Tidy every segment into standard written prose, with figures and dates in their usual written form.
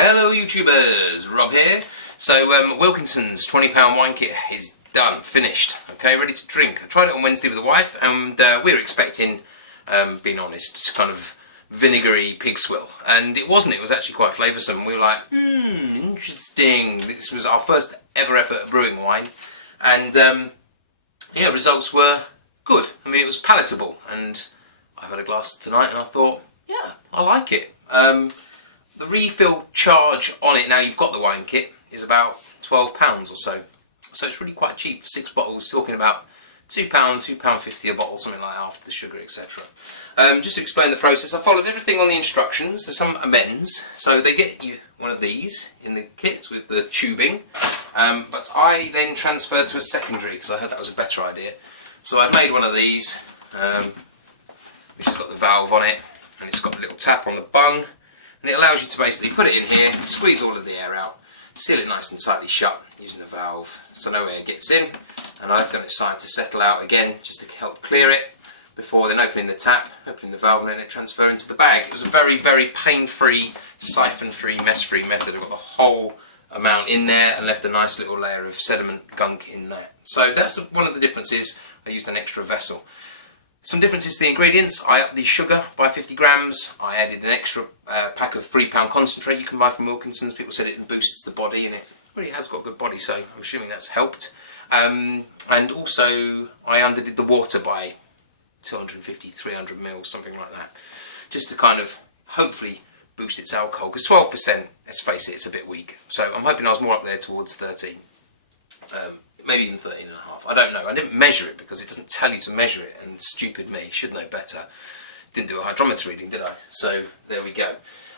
Hello YouTubers, Rob here. So Wilkinson's £20 wine kit is done, finished, okay, ready to drink. I tried it on Wednesday with the wife and we were expecting, being honest, kind of vinegary pig swill, and it wasn't. It was actually quite flavoursome. We were like, interesting. This was our first ever effort at brewing wine, and yeah, results were good. I mean, it was palatable, and I had a glass tonight and I thought, yeah, I like it. The refill charge on it, now you've got the wine kit, is about £12 or so. So it's really quite cheap for 6 bottles, talking about £2, £2.50 a bottle, something like that, after the sugar, etc. Just to explain the process, I followed everything on the instructions. There's some amends. So they get you one of these in the kit with the tubing, but I then transferred to a secondary because I heard that was a better idea. So I've made one of these, which has got the valve on it, and it's got a little tap on the bung. And it allows you to basically put it in here, squeeze all of the air out, seal it nice and tightly shut using the valve so no air gets in, and I left it on its side to settle out again just to help clear it before then opening the tap, opening the valve and then it transfer into the bag. It was a very, very pain-free, siphon-free, mess-free method. I got the whole amount in there and left a nice little layer of sediment gunk in there. So that's one of the differences. I used an extra vessel. Some differences to the ingredients. I upped the sugar by 50 grams. I added an extra pack of £3 concentrate you can buy from Wilkinson's. People said it boosts the body, and it really has got good body, so I'm assuming that's helped. And also I underdid the water by 250, 300 mils, something like that, just to kind of hopefully boost its alcohol, because 12%, let's face it, it's a bit weak. So I'm hoping I was more up there towards 13. Maybe even 13 and a half. I don't know. I didn't measure it because it doesn't tell you to measure it, and stupid me, should know better. Didn't do a hydrometer reading, did I? So there we go.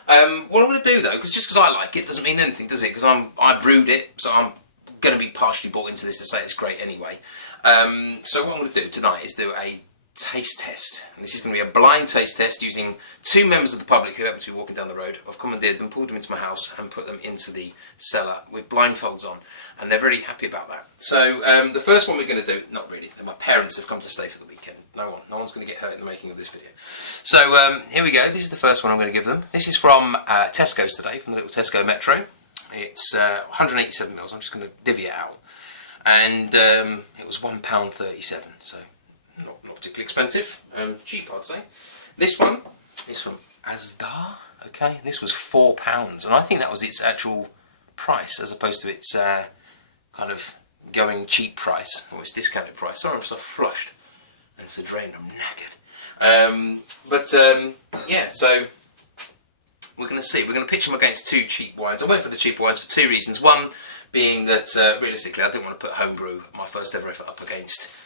What I'm going to do though, because just because I like it doesn't mean anything, does it? Because I brewed it, so I'm going to be partially bought into this to say it's great anyway. So what I'm going to do tonight is do a taste test, and this is going to be a blind taste test using 2 members of the public who happen to be walking down the road. I've commandeered them, pulled them into my house and put them into the cellar with blindfolds on, and they're really happy about that. So the first one we're going to do, not really, my parents have come to stay for the weekend. No one's going to get hurt in the making of this video. So here we go. This is the first one I'm going to give them. This is from Tesco's today, from the little Tesco Metro. It's 187 mils. I'm just going to divvy it out, and it was £1.37, so not particularly expensive, cheap I'd say. This one is from Asda, okay, this was £4, and I think that was its actual price as opposed to its kind of going cheap price, or its discounted price. Sorry I'm so flushed, and it's a drain, I'm knackered. Yeah, so we're going to see, we're going to pitch them against 2 cheap wines. I went for the cheaper wines for 2 reasons. One being that realistically I didn't want to put homebrew, my first ever effort, up against,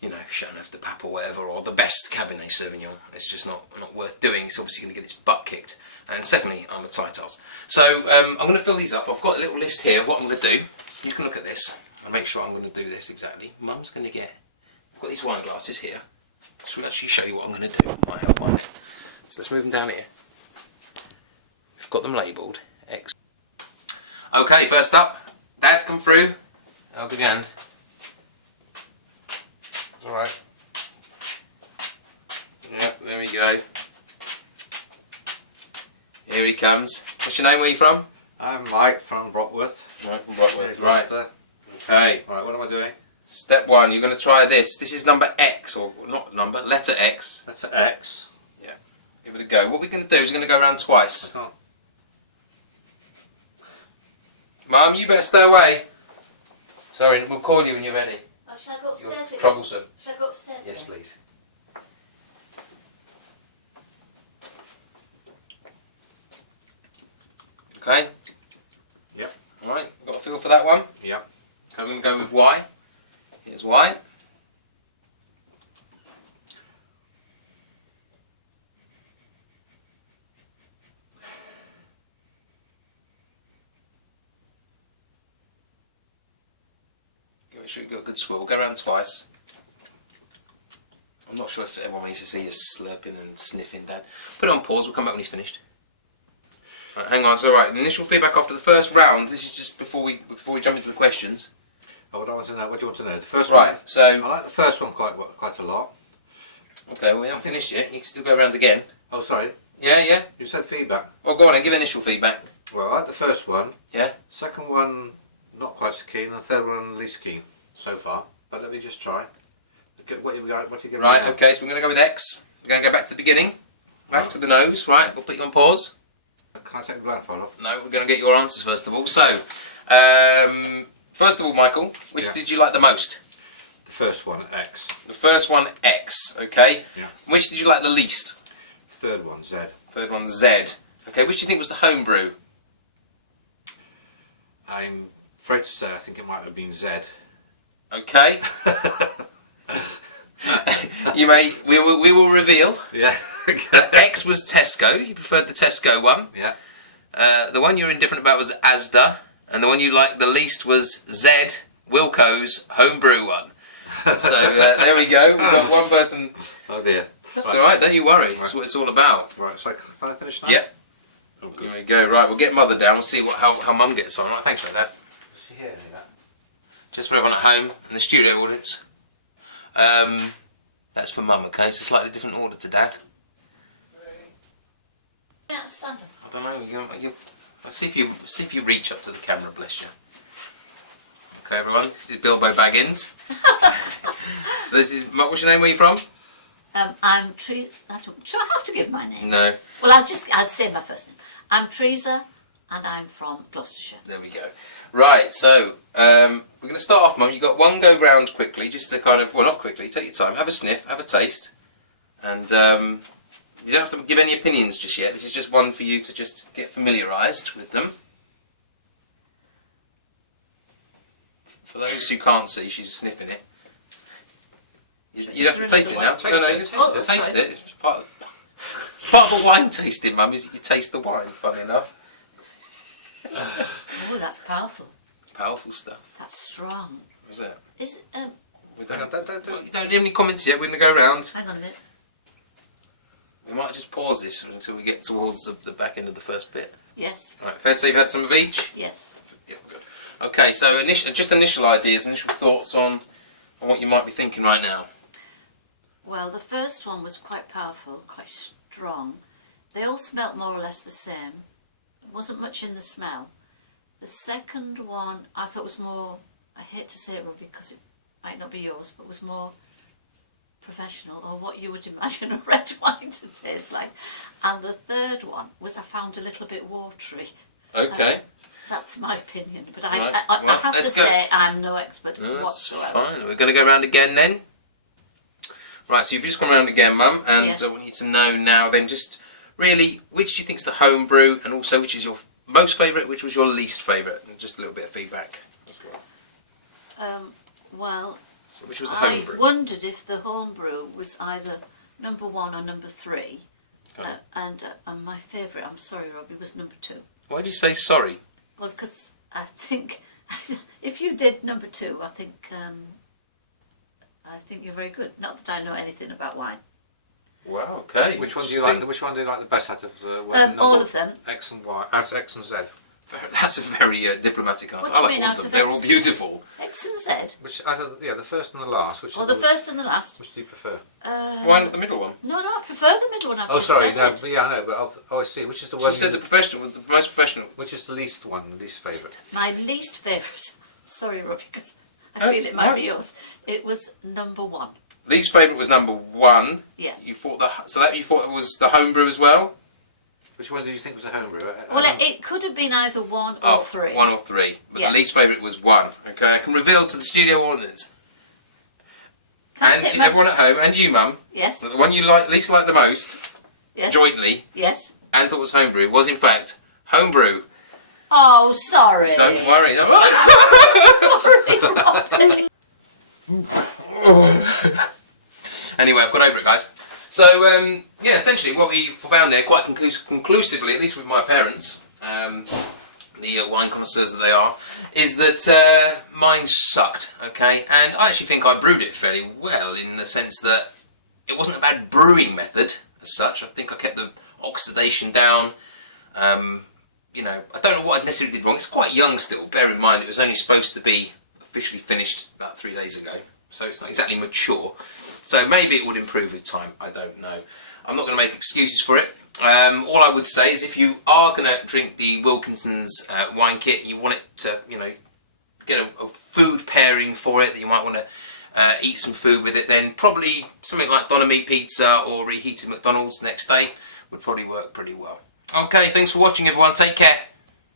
you know, Chateauneuf de Pape or whatever, or the best Cabernet Sauvignon. It's just not worth doing. It's obviously going to get its butt kicked. And secondly, I'm a tight ass. So I'm going to fill these up. I've got a little list here of what I'm going to do. You can look at this. I'll make sure I'm going to do this exactly. Mum's going to get... I've got these wine glasses here. So we'll actually show you what I'm going to do. Might help, mightn't it? So let's move them down here. We've got them labelled. X. Okay, first up. Dad, come through. I'll begin. Alright. Yep, there we go. Here he comes. What's your name? Where are you from? I'm Mike from Brockworth. Right, from Brockworth, right. Okay. Right, what am I doing? Step 1, you're going to try this. This is number X, or not number, letter X. Letter X. Yeah. Give it a go. What we're going to do is we're going to go around twice. I can't. Mum, you better stay away. Sorry, we'll call you when you're ready. Oh, shall I go upstairs again? Troublesome. Shall I go upstairs Yes, again? please. Okay? Yep. Alright, got a feel for that one? Yep. Okay, we're going to go with Y. Here's Y. Make sure you got a good swirl. Go around twice. I'm not sure if everyone needs to see you slurping and sniffing, Dad. Put it on pause, we'll come back when he's finished. Right, hang on, it's alright. Initial feedback after the first round. This is just before we jump into the questions. Oh, what do I want to know? What do you want to know? The first right, one. So I like the first one quite a lot. Okay, well we haven't finished yet. You can still go around again. Oh, sorry. Yeah, yeah. You said feedback. Well, go on and give initial feedback. Well, I like the first one. Yeah. Second one, not quite so keen. And the third one, least keen so far. But let me just try. What are you giving Right, me now? okay, so we're going to go with X. We're going to go back to the beginning. Back to the nose, right? We'll put you on pause. Can I take the blindfold off? No, we're going to get your answers first of all. So, first of all, Michael, which Yeah. did you like the most? The first one, X. The first one, X, okay? Yeah. Which did you like the least? Third one, Z. Third one, Z. Okay, which do you think was the homebrew? I'm afraid to say I think it might have been Z. Okay. we will reveal. Yeah. That X was Tesco. You preferred the Tesco one. Yeah. The one you were indifferent about was Asda, and the one you liked the least was Z, Wilko's homebrew one. So there we go. We've got one person. Oh dear. It's all right. Don't you worry. It's what it's all about. Right. So can I finish now? Yep. Oh, good. There we go. Right. We'll get Mother down. We'll see how Mum gets on. Right. Thanks for that. Does she hear any of that? Just for everyone at home and the studio audience. That's for Mum. Okay. So slightly different order to Dad. Yeah, stand up. I don't know. Let's see if you reach up to the camera. Bless you. Okay, everyone. This is Bilbo Baggins. So this is what's your name? Where are you from? I'm Teresa. Do I have to give my name? No. Well, I'd say my first name. I'm Teresa, and I'm from Gloucestershire. There we go. Right. So we're going to start off, Mum. You got one go round quickly, just to kind of not quickly. Take your time. Have a sniff. Have a taste. And you don't have to give any opinions just yet. This is just one for you to just get familiarised with them. For those who can't see, she's sniffing it. You have to taste it now. No, no, you taste it. It's part of a wine tasting, Mum, is that you taste the wine, funny enough. Oh, that's powerful. It's powerful stuff. That's strong. Is it? Is it? We Hang on, don't. You don't have any comments yet. We're going to go round. Hang on a minute. We might just pause this until we get towards the back end of the first bit. Yes. Right, fair to say you've had some of each? Yes. Yeah, good. Okay, so initial ideas, initial thoughts on what you might be thinking right now. Well, the first one was quite powerful, quite strong. They all smelt more or less the same. There wasn't much in the smell. The second one I thought was more, I hate to say it, Robbie, because it might not be yours, but was more professional, or what you would imagine a red wine to taste like. And the third one was I found a little bit watery. Okay. That's my opinion, but Right, I well, have to let's go. say I'm no expert No, that's whatsoever. fine. We're going to go round again then. Right, so you've just gone round again, Mum, and Yes. I want you to know now then just really which do you think's the home brew, and also which is your most favourite, which was your least favourite, and just a little bit of feedback as well. Well, So which was the home I brew? wondered if the homebrew was either number 1 or number 3, Okay. and my favourite, I'm sorry Robbie, was number 2. Why did you say sorry? Well, because I think if you did number 2, I think you're very good. Not that I know anything about wine. Wow, okay. Which one do you like? Which one do you like the best out of the one? All of them. X and Y. X and Z. That's a very diplomatic answer. What do you I like mean all out of them. of They're X? all beautiful. X and Z. Which out of the first and the last? Which Or is the first and the last. Which do you prefer? Wine at the middle one. No, I prefer the middle one. I've Oh, just sorry. said No, it. but yeah, I know. But I see. Which is the one? She said the professional was the most professional. Which is the least one? The least favourite? My least favourite. Sorry, Robbie, because I feel it might be yours. It was number 1. Least favourite was number 1. Yeah. You thought you thought it was the homebrew as well? Which one did you think was the homebrew? Well, it could have been either 1 or 3. 1 or 3. But Yeah. the least favourite was 1. Okay, I can reveal to the studio audience Can I and take to my- everyone at home and you, Mum, Yes. that the one you least liked the most, Yes. jointly, Yes. and thought was homebrew, was in fact homebrew. Oh, sorry. Don't worry. Sorry, Robbie. Anyway, I've got over it, guys. So, yeah, essentially what we found there, quite conclusively, at least with my parents, the wine connoisseurs that they are, is that mine sucked, okay? And I actually think I brewed it fairly well in the sense that it wasn't a bad brewing method as such. I think I kept the oxidation down. You know, I don't know what I necessarily did wrong. It's quite young still. Bear in mind, it was only supposed to be officially finished about 3 days ago. So it's not exactly mature. So maybe it would improve with time. I don't know. I'm not going to make excuses for it. All I would say is if you are going to drink the Wilkinson's wine kit, you want it to, you know, get a food pairing for it, that you might want to eat some food with it, then probably something like Donna Meat Pizza or reheated McDonald's the next day would probably work pretty well. Okay, thanks for watching everyone, take care.